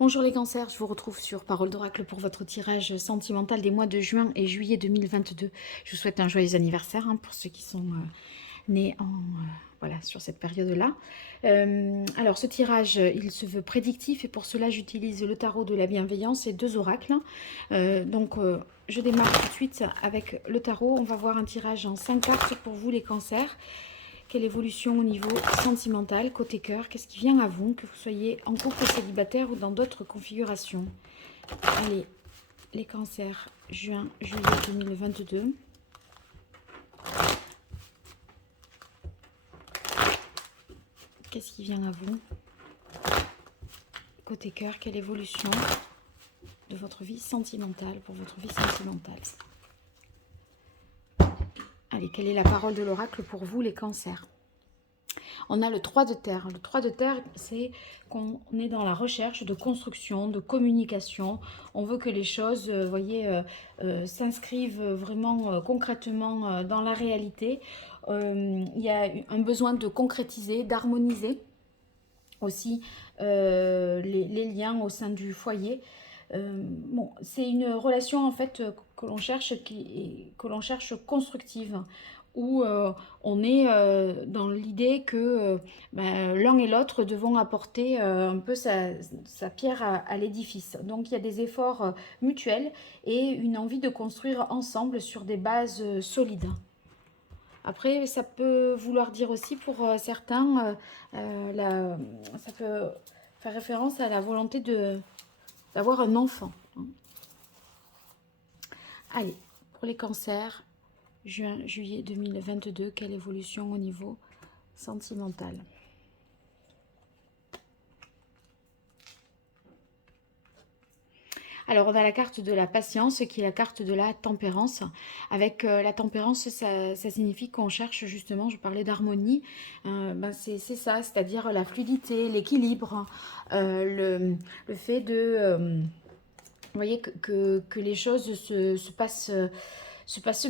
Bonjour les cancers, je vous retrouve sur Parole d'Oracle pour votre tirage sentimental des mois de juin et juillet 2022. Je vous souhaite un joyeux anniversaire pour ceux qui sont nés voilà, sur cette période-là. Alors ce tirage, il se veut prédictif et pour cela j'utilise le tarot de la bienveillance et deux oracles. Je démarre tout de suite avec le tarot. On va voir un tirage en 5 cartes pour vous les cancers. Quelle évolution au niveau sentimental, côté cœur? Qu'est-ce qui vient à vous, que vous soyez en couple célibataire ou dans d'autres configurations? Allez, les cancers, juin, juillet 2022. Qu'est-ce qui vient à vous? Côté cœur, quelle évolution de votre vie sentimentale, pour votre vie sentimentale? Allez, quelle est la parole de l'oracle pour vous, les cancers? On a le 3 de terre. Le 3 de terre, c'est qu'on est dans la recherche de construction, de communication. On veut que les choses, s'inscrivent vraiment concrètement dans la réalité. Il y a un besoin de concrétiser, d'harmoniser aussi les liens au sein du foyer. C'est une relation en fait que l'on cherche, constructive, où on est dans l'idée que l'un et l'autre devons apporter un peu sa pierre à l'édifice. Donc il y a des efforts mutuels et une envie de construire ensemble sur des bases solides. Après, ça peut vouloir dire aussi pour certains, ça peut faire référence à la volonté d'avoir un enfant. Allez, pour les cancers, juin, juillet 2022, quelle évolution au niveau sentimental? Alors, on a la carte de la patience qui est la carte de la tempérance. Avec la tempérance, ça signifie qu'on cherche justement, je parlais d'harmonie, c'est ça, c'est-à-dire la fluidité, l'équilibre, le fait de... vous voyez que les choses se passent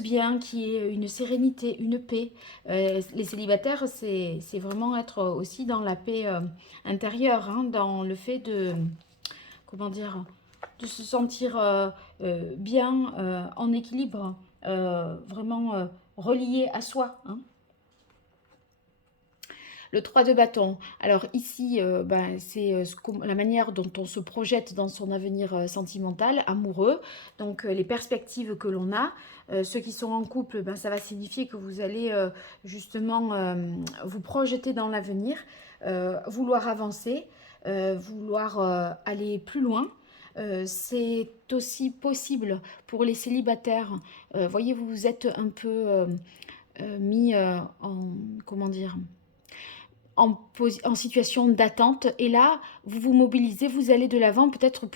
bien, qu'il y ait une sérénité, une paix. Les célibataires, c'est vraiment être aussi dans la paix intérieure, hein, dans le fait de... Comment dire, de se sentir bien, en équilibre, vraiment relié à soi. Hein. Le 3 de bâton, alors ici, c'est la manière dont on se projette dans son avenir sentimental, amoureux, donc les perspectives que l'on a. Ceux qui sont en couple, ça va signifier que vous allez justement vous projeter dans l'avenir, vouloir avancer, vouloir aller plus loin. C'est aussi possible pour les célibataires. Voyez, vous vous êtes un peu mis en... Comment dire, en situation d'attente et là vous vous mobilisez, vous allez de l'avant peut-être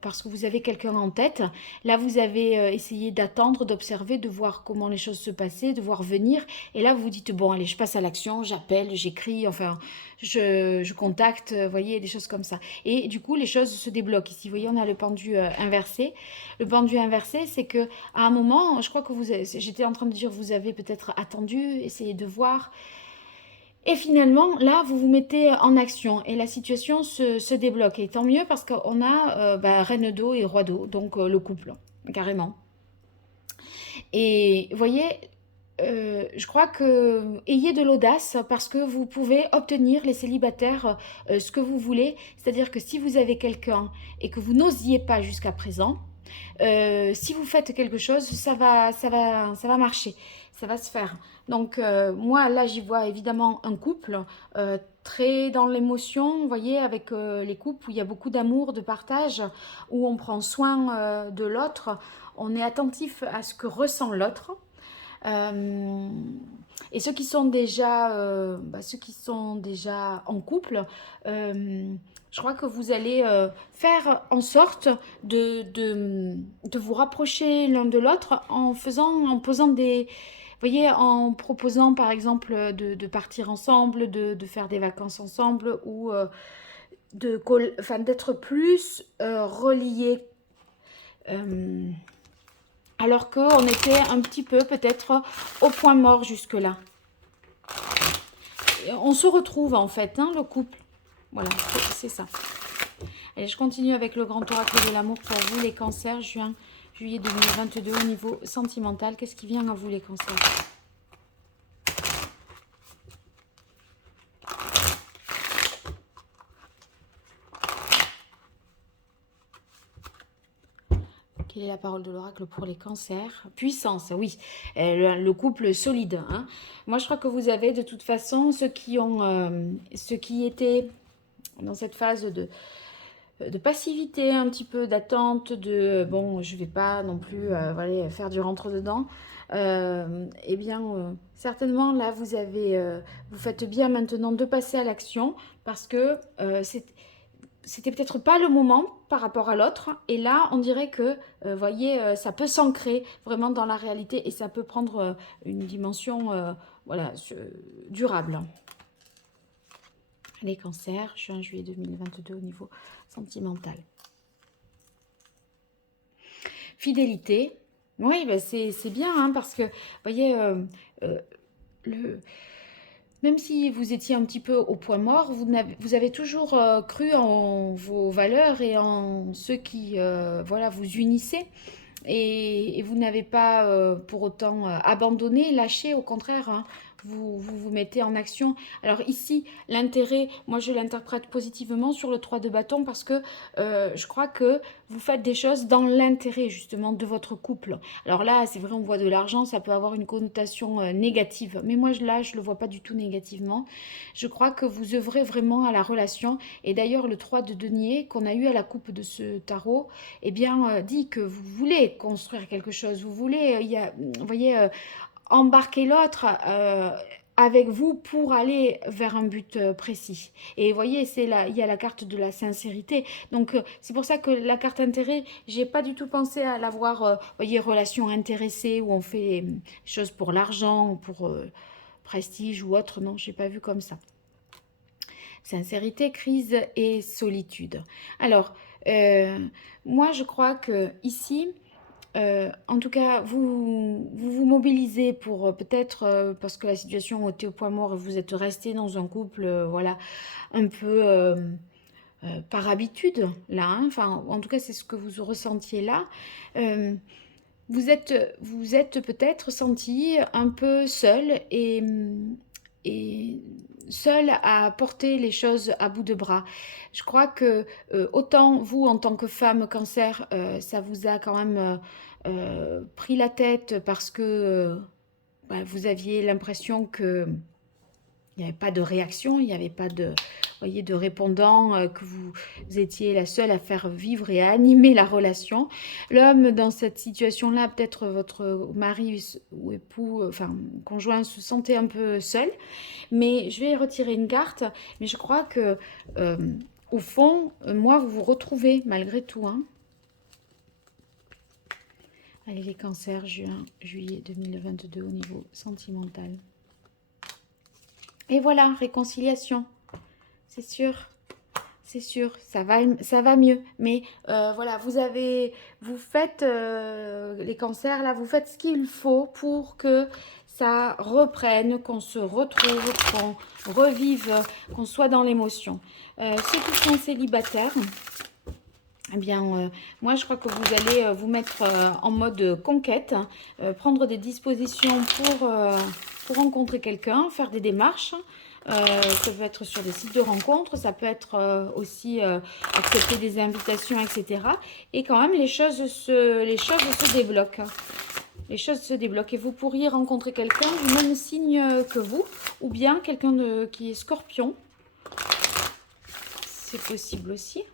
parce que vous avez quelqu'un en tête. Là vous avez essayé d'attendre, d'observer, de voir comment les choses se passaient, de voir venir et là vous vous dites bon allez je passe à l'action, j'appelle, j'écris, enfin je contacte, vous voyez des choses comme ça et du coup les choses se débloquent. Ici vous voyez on a le pendu inversé. Le pendu inversé c'est que à un moment je crois que j'étais en train de dire vous avez peut-être attendu, essayé de voir. Et finalement, là, vous vous mettez en action et la situation se débloque. Et tant mieux parce qu'on a reine d'eau et roi d'eau, donc le couple, carrément. Et vous voyez, je crois que ayez de l'audace parce que vous pouvez obtenir, les célibataires, ce que vous voulez. C'est-à-dire que si vous avez quelqu'un et que vous n'osiez pas jusqu'à présent, si vous faites quelque chose, ça va marcher, ça va se faire. Donc moi là j'y vois évidemment un couple très dans l'émotion, vous voyez, avec les couples où il y a beaucoup d'amour, de partage, où on prend soin de l'autre, on est attentif à ce que ressent l'autre. Et ceux qui sont déjà en couple, je crois que vous allez faire en sorte de vous rapprocher l'un de l'autre en posant des... Vous voyez, en proposant par exemple de partir ensemble, de faire des vacances ensemble ou d'être plus reliés. Alors qu'on était un petit peu peut-être au point mort jusque-là. On se retrouve en fait, hein, le couple. Voilà, c'est ça. Allez, je continue avec le grand oracle de l'amour pour vous, les cancers, juillet 2022 au niveau sentimental. Qu'est-ce qui vient à vous, les cancers? Quelle est la parole de l'oracle pour les cancers? Puissance, oui. Le couple solide. Hein. Moi, je crois que vous avez de toute façon ceux qui étaient dans cette phase de passivité, un petit peu d'attente, de bon, je vais pas non plus voilà, faire du rentre-dedans. Eh bien, certainement, là, vous faites bien maintenant de passer à l'action parce que c'était peut-être pas le moment par rapport à l'autre. Et là, on dirait que, voyez, ça peut s'ancrer vraiment dans la réalité et ça peut prendre une dimension voilà, durable. Les cancers, juin, juillet 2022 au niveau sentimental. Fidélité. Oui, bah c'est bien, hein, parce que, vous voyez, même si vous étiez un petit peu au point mort, vous avez toujours cru en vos valeurs et en ceux qui voilà, vous unissaient. Et vous n'avez pas pour autant abandonné, lâché, au contraire, hein, vous mettez en action. Alors ici, l'intérêt, moi je l'interprète positivement sur le 3 de bâton parce que je crois que vous faites des choses dans l'intérêt justement de votre couple. Alors là, c'est vrai, on voit de l'argent, ça peut avoir une connotation négative, mais moi là, je ne le vois pas du tout négativement. Je crois que vous œuvrez vraiment à la relation. Et d'ailleurs, le 3 de denier qu'on a eu à la coupe de ce tarot, eh bien, dit que vous voulez construire quelque chose, vous voulez, vous voyez, embarquer l'autre avec vous pour aller vers un but précis. Et vous voyez, il y a la carte de la sincérité. Donc, c'est pour ça que la carte intérêt, j'ai pas du tout pensé à l'avoir, voyez, relation intéressée où on fait des choses pour l'argent ou pour prestige ou autre. Non, j'ai pas vu comme ça. Sincérité, crise et solitude. Alors, moi, je crois que ici, en tout cas, vous mobilisez pour peut-être, parce que la situation était au point mort et vous êtes resté dans un couple, voilà, un peu par habitude, là. Hein. Enfin, en tout cas, c'est ce que vous ressentiez là. Euh, vous êtes peut-être senti un peu seul et seul à porter les choses à bout de bras. Je crois que autant vous, en tant que femme cancer, ça vous a quand même pris la tête parce que bah, vous aviez l'impression que il n'y avait pas de réaction, il n'y avait pas de, voyez, de répondant, que vous étiez la seule à faire vivre et à animer la relation. L'homme, dans cette situation-là, peut-être votre mari ou époux, enfin conjoint, se sentait un peu seul. Mais je vais retirer une carte, mais je crois que, euh, au fond, moi, vous vous retrouvez malgré tout. Hein. Allez, les cancers, juin, juillet 2022 au niveau sentimental. Et voilà, réconciliation. C'est sûr, ça va mieux. Mais voilà, vous faites les cancers là, vous faites ce qu'il faut pour que ça reprenne, qu'on se retrouve, qu'on revive, qu'on soit dans l'émotion. Ceux qui sont célibataires, eh bien, moi je crois que vous allez vous mettre en mode conquête, prendre des dispositions pour rencontrer quelqu'un, faire des démarches. Ça peut être sur des sites de rencontres, ça peut être aussi accepter des invitations, etc. Et quand même, les choses se débloquent. Les choses se débloquent et vous pourriez rencontrer quelqu'un du même signe que vous, ou bien quelqu'un qui est scorpion. C'est possible aussi.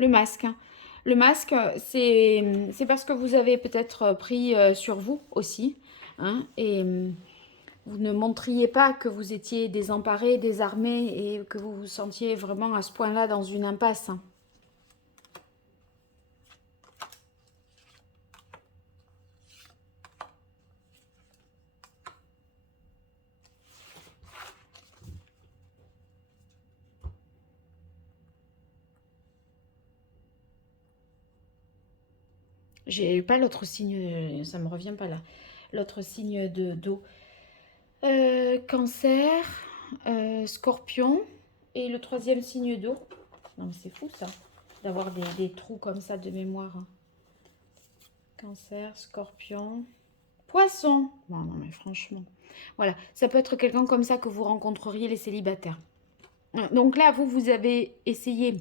Le masque. Le masque, c'est parce que vous avez peut-être pris sur vous aussi. Hein, et vous ne montriez pas que vous étiez désemparé, désarmé et que vous vous sentiez vraiment à ce point-là dans une impasse. J'ai pas l'autre signe, ça me revient pas là. L'autre signe de d'eau. Cancer, Scorpion et le troisième signe d'eau. Non mais c'est fou ça, d'avoir des trous comme ça de mémoire. Cancer, Scorpion, Poisson. Non, non mais franchement. Voilà, ça peut être quelqu'un comme ça que vous rencontreriez les célibataires. Donc là, vous avez essayé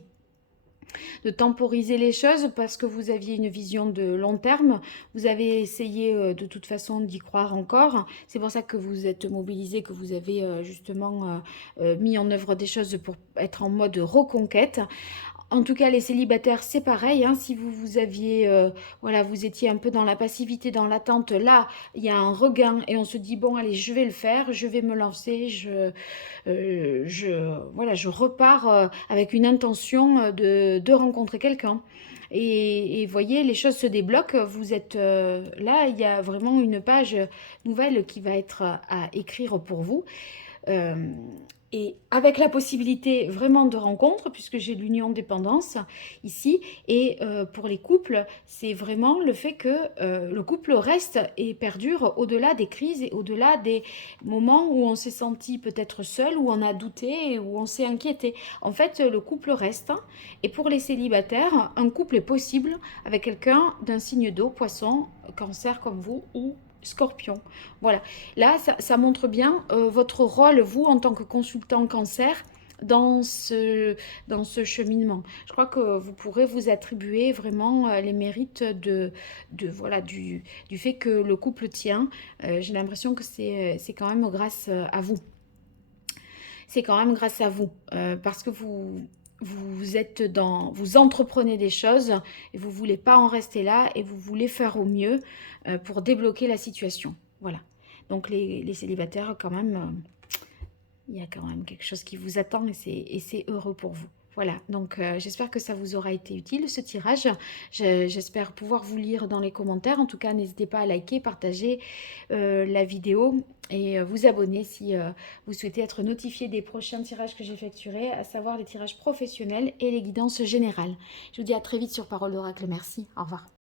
de temporiser les choses parce que vous aviez une vision de long terme. Vous avez essayé de toute façon d'y croire encore. C'est pour ça que vous êtes mobilisé, que vous avez justement mis en œuvre des choses pour être en mode reconquête. En tout cas, les célibataires, c'est pareil, hein. Si vous aviez, voilà, vous étiez un peu dans la passivité, dans l'attente, là, il y a un regain et on se dit, bon, allez, je vais le faire, je vais me lancer, voilà, je repars avec une intention de rencontrer quelqu'un. Et voyez, les choses se débloquent. Vous êtes là, il y a vraiment une page nouvelle qui va être à écrire pour vous. Euh, et avec la possibilité vraiment de rencontre, puisque j'ai l'union dépendance ici, et pour les couples, c'est vraiment le fait que le couple reste et perdure au-delà des crises et au-delà des moments où on s'est senti peut-être seul, où on a douté, où on s'est inquiété. En fait, le couple reste, hein. Et pour les célibataires, un couple est possible avec quelqu'un d'un signe d'eau, poisson, cancer comme vous, ou Scorpion. Voilà. Là, ça montre bien votre rôle, vous, en tant que consultant cancer, dans ce cheminement. Je crois que vous pourrez vous attribuer vraiment les mérites voilà, du fait que le couple tient. J'ai l'impression que c'est quand même grâce à vous. C'est quand même grâce à vous. Parce que vous entreprenez des choses et vous voulez pas en rester là et vous voulez faire au mieux pour débloquer la situation. Voilà. Donc les célibataires, quand même, il y a quand même quelque chose qui vous attend et c'est heureux pour vous. Voilà, donc j'espère que ça vous aura été utile ce tirage. J'espère pouvoir vous lire dans les commentaires. En tout cas, n'hésitez pas à liker, partager la vidéo et vous abonner si vous souhaitez être notifié des prochains tirages que j'effectuerai, à savoir les tirages professionnels et les guidances générales. Je vous dis à très vite sur Parole d'Oracle. Merci, au revoir.